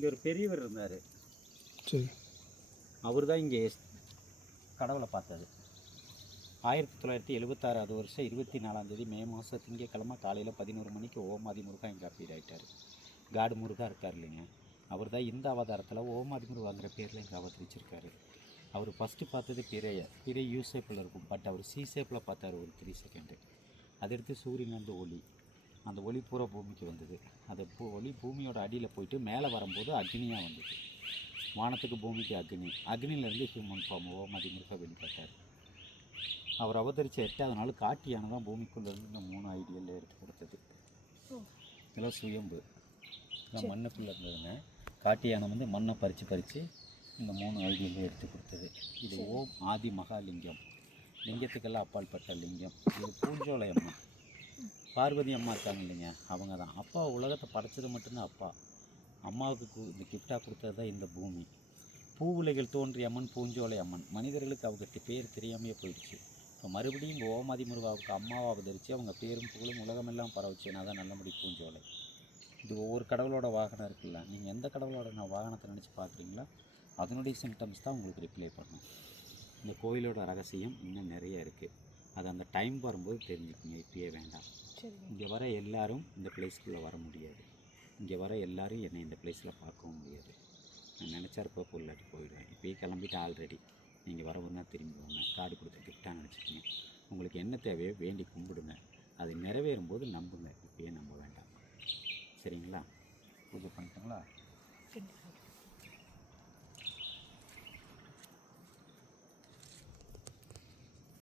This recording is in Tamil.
இங்கே ஒரு பெரியவர் இருந்தார். சரி. அவர் தான் இங்கே கடவுளை பார்த்தது. 1976 வருஷம் 24 மே மாதம் திங்கக்கிழமை காலையில் 11 மணிக்கு ஓமாதி முருகா இங்கே அப்பீர் ஆகிட்டார். காடு முருகா இருக்கார் இல்லைங்க, அவர் தான் இந்த அவதாரத்தில் ஓமாதி முருகாங்கிற பேரில் இங்கே அவதரிச்சிருக்காரு. அவர் ஃபஸ்ட்டு பார்த்தது பிறை யூ ஷேப்பில் இருக்கும், பட் அவர் சி ஷேப்பில் பார்த்தார் ஒரு 3 செகண்டு. அதெடுத்து சூரியன்லேருந்து ஒளி, அந்த ஒளி பூரா பூமிக்கு வந்தது. அந்த ஒளி பூமியோட அடியில் போயிட்டு மேலே வரும்போது அக்னியாக வந்தது. வானத்துக்கு பூமிக்கு அக்னியிலேருந்து ஹியூமன் ஃபார்ம் ஓமாதி முருகா வெளிப்பட்டார். அவர் அவதரித்த 8வது நாள் காட்டு யானை தான் பூமிக்குள்ளேருந்து இந்த 3 ஐடியலில் எடுத்து கொடுத்தது. இதெல்லாம் சுயம்பு, இதெல்லாம் மண்ணுக்குள்ளே இருந்ததுங்க. காட்டு யானை வந்து மண்ணை பறித்து இந்த 3 ஐடியலில் எடுத்து கொடுத்தது. இது ஓம் ஆதி மகாலிங்கம், லிங்கத்துக்கெல்லாம் அப்பால் பட்ட லிங்கம். இது பூஞ்சோலை அம்மன், பார்வதி அம்மா இருக்காங்க இல்லைங்க, அவங்க தான். அப்பா உலகத்தை படைச்சது மட்டும்தான் அப்பா. அம்மாவுக்கு இந்த கிஃப்டாக கொடுத்தது தான் இந்த பூமி. பூவுலைகள் தோன்றிய அம்மன் பூஞ்சோலை அம்மன். மனிதர்களுக்கு அவங்க பேர் தெரியாமையே போயிடுச்சு. இப்போ மறுபடியும் இங்கே ஓமாதி முருகாவுக்கு அம்மாவை அவதரித்து அவங்க பேரும் புகழும் உலகமெல்லாம் பரவச்சுன்னா தான் நல்லபடி பூஞ்சோலை. இது ஒவ்வொரு கடவுளோட வாகனம் இருக்குல்ல, நீங்கள் எந்த கடவுளோட வாகனத்தை நினச்சி பார்க்குறீங்களோ அதனுடைய சிம்டம்ஸ் தான் உங்களுக்கு ரிப்ளை பண்ணும். இந்த கோயிலோட ரகசியம் இன்னும் நிறைய இருக்குது. அது அந்த டைம் வரும்போது தெரிஞ்சுக்கோங்க, இப்பயே வேண்டாம். இங்கே வர எல்லாரும் இந்த பிளேஸ்க்குள்ளே வர முடியாது. இங்கே வர எல்லாரும் என்னை இந்த பிளேஸில் பார்க்கவும் முடியாது. நான் நினச்சாருப்போ இல்லாட்டி போயிடுவேன். இப்போயே கிளம்பிட்டு ஆல்ரெடி. நீங்கள் வரவும் தான் திரும்பி வாங்க. கார்டு கொடுத்து கிஃப்டாக நினச்சிக்கிங்க. உங்களுக்கு என்ன தேவையோ வேண்டி கும்பிடுங்க. அது நிறைவேறும் போது நம்புங்க, இப்போயே நம்ப வேண்டாம். சரிங்களா? பூஜை பண்ணிட்டுங்களா?